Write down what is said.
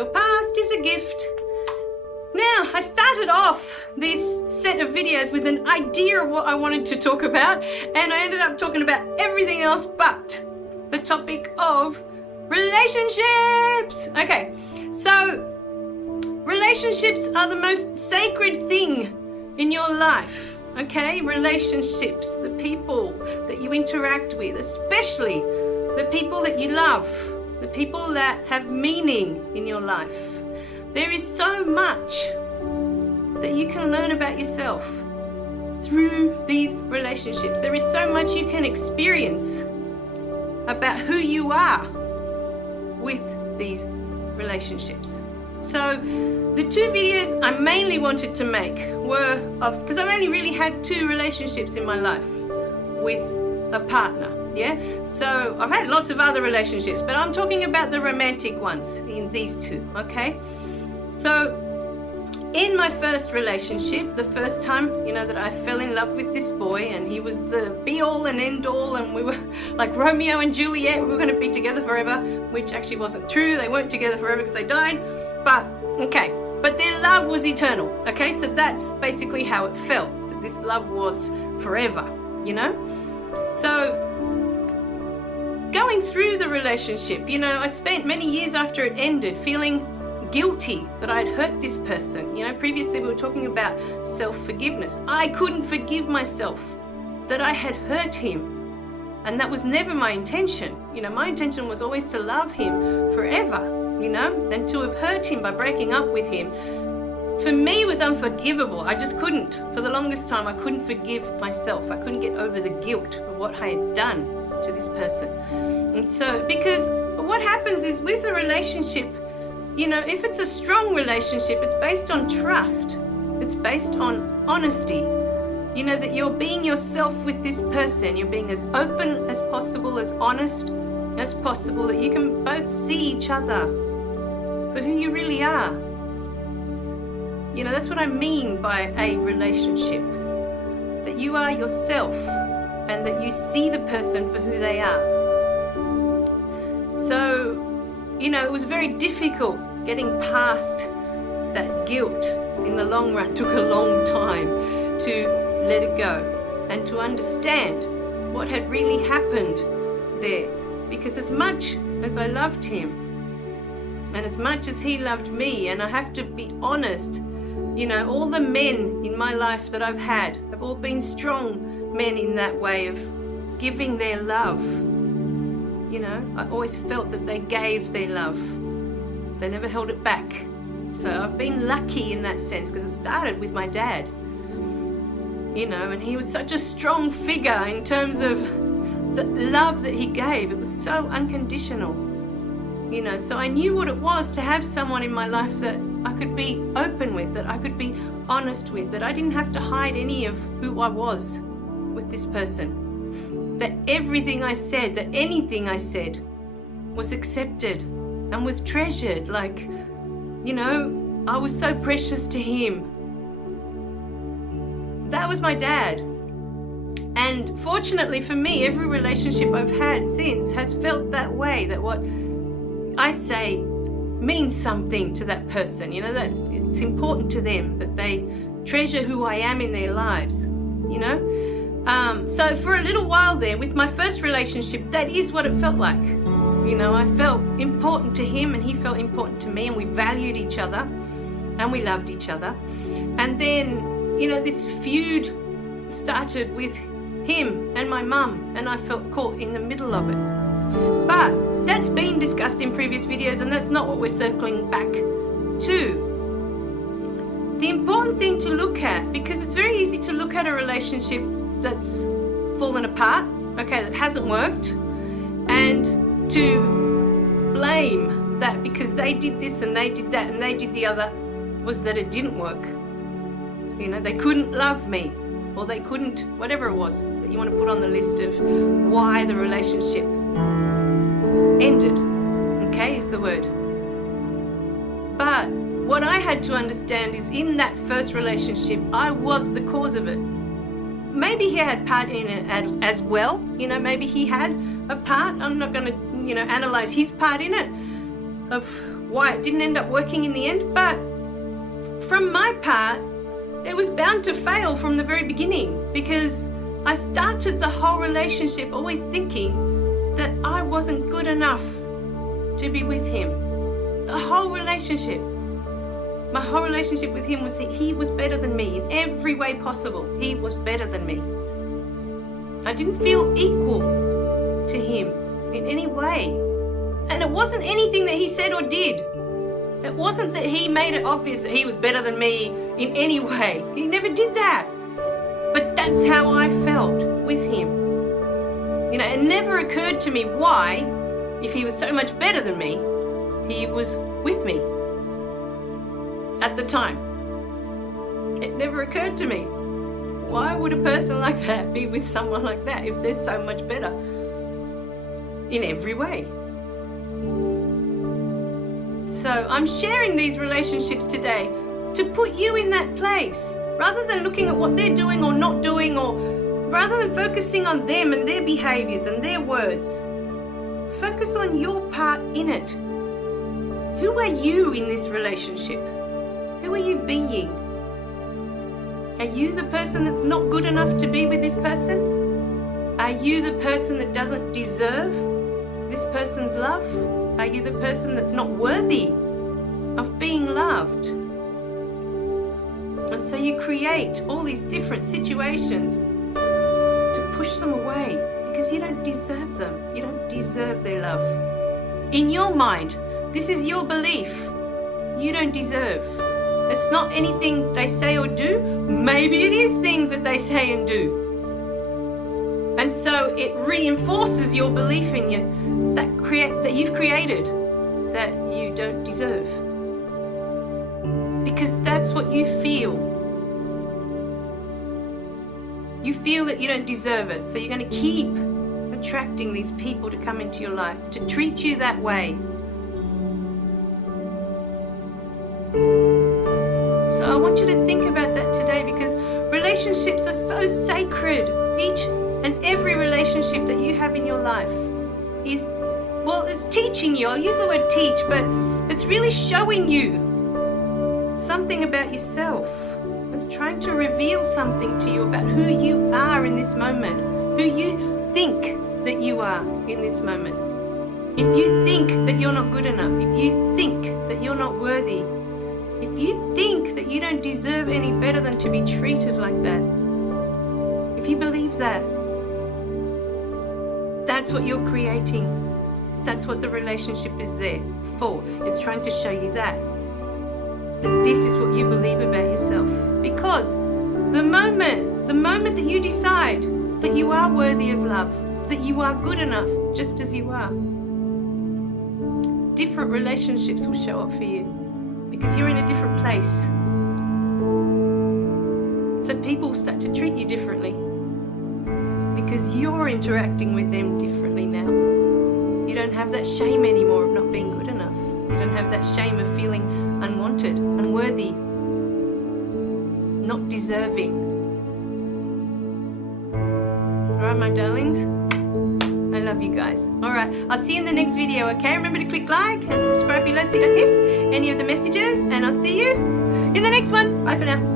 Your past is a gift. Now, I started off this set of videos with an idea of what I wanted to talk about, and I ended up talking about everything else but the topic of relationships. Okay, so relationships are the most sacred thing in your life. Okay, relationships, the people that you interact with, especially the people that you love, the people that have meaning in your life. There is so much that you can learn about yourself through these relationships. There is so much you can experience about who you are with these relationships. So the two videos I mainly wanted to make were because I've only really had 2 relationships in my life with a partner. Yeah, so I've had lots of other relationships, but I'm talking about the romantic ones in these 2. Okay, so in my first relationship, the first time, that I fell in love with this boy, and he was the be all and end all, and we were like Romeo and Juliet, we were going to be together forever, which actually wasn't true. They weren't together forever because they died, but their love was eternal. Okay, so that's basically how it felt, that this love was forever, So going through the relationship, I spent many years after it ended feeling guilty that I'd hurt this person. Previously we were talking about self-forgiveness. I couldn't forgive myself that I had hurt him, and that was never my intention. My intention was always to love him forever, and to have hurt him by breaking up with him, for me, was unforgivable. I just couldn't. For the longest time, I couldn't forgive myself. I couldn't get over the guilt of what I had done to this person. And so, because what happens is with a relationship, if it's a strong relationship, it's based on trust. It's based on honesty. That you're being yourself with this person. You're being as open as possible, as honest as possible, that you can both see each other for who you really are. That's what I mean by a relationship. That you are yourself and that you see the person for who they are. So, it was very difficult getting past that guilt in the long run. It took a long time to let it go and to understand what had really happened there. Because as much as I loved him and as much as he loved me, and I have to be honest, all the men in my life that I've had have all been strong men in that way of giving their love. I always felt that they gave their love. They never held it back. So I've been lucky in that sense, because it started with my dad. And he was such a strong figure in terms of the love that he gave. It was so unconditional. So I knew what it was to have someone in my life that I could be open with, that I could be honest with, that I didn't have to hide any of who I was with this person. That everything I said, that anything I said was accepted and was treasured. Like, I was so precious to him. That was my dad. And fortunately for me, every relationship I've had since has felt that way, that what I say means something to that person, that it's important to them, that they treasure who I am in their lives, So for a little while there, with my first relationship, that is what it felt like. I felt important to him and he felt important to me, and we valued each other and we loved each other. And then, this feud started with him and my mum, and I felt caught in the middle of it. But that's been discussed in previous videos, and that's not what we're circling back to. The important thing to look at, because it's very easy to look at a relationship that's fallen apart, that hasn't worked, and to blame that because they did this and they did that and they did the other, was that it didn't work. They couldn't love me, or they couldn't, whatever it was that you want to put on the list of why the relationship ended, is the word. But what I had to understand is, in that first relationship, I was the cause of it. Maybe he had part in it as well, maybe he had a part. I'm not going to, analyze his part in it, of why it didn't end up working in the end, but from my part, it was bound to fail from the very beginning, because I started the whole relationship always thinking that I wasn't good enough to be with him. The whole relationship. My whole relationship with him was that he was better than me in every way possible. He was better than me. I didn't feel equal to him in any way. And it wasn't anything that he said or did. It wasn't that he made it obvious that he was better than me in any way. He never did that. But that's how I felt with him. You know, it never occurred to me why, if he was so much better than me, he was with me at the time. It never occurred to me. Why would a person like that be with someone like that if they're so much better in every way? So I'm sharing these relationships today to put you in that place, rather than looking at what they're doing or not doing, or rather than focusing on them and their behaviors and their words. Focus on your part in it. Who are you in this relationship? Who are you being? Are you the person that's not good enough to be with this person? Are you the person that doesn't deserve this person's love? Are you the person that's not worthy of being loved? And so you create all these different situations to push them away because you don't deserve them. You don't deserve their love. In your mind, this is your belief. You don't deserve. It's not anything they say or do. Maybe it is things that they say and do. And so it reinforces your belief in you that you've created that you don't deserve. Because that's what you feel. You feel that you don't deserve it. So you're going to keep attracting these people to come into your life, to treat you that way. So I want you to think about that today, because relationships are so sacred. Each and every relationship that you have in your life is, well, it's teaching you. I'll use the word teach, but it's really showing you something about yourself. It's trying to reveal something to you about who you are in this moment, who you think that you are in this moment. If you think that you're not good enough, if you think that you're not worthy, if you think that you don't deserve any better than to be treated like that, if you believe that, that's what you're creating. That's what the relationship is there for. It's trying to show you that this is what you believe about yourself. Because the moment that you decide that you are worthy of love, that you are good enough just as you are, different relationships will show up for you because you're in a different place. So people will start to treat you differently because you're interacting with them differently now. You don't have that shame anymore of not being good enough. You don't have that shame of feeling unwanted, unworthy, not deserving. All right, my darlings. I love you guys. All right, I'll see you in the next video, okay? Remember to click like and subscribe below so you don't miss any of the messages, and I'll see you in the next one. Bye for now.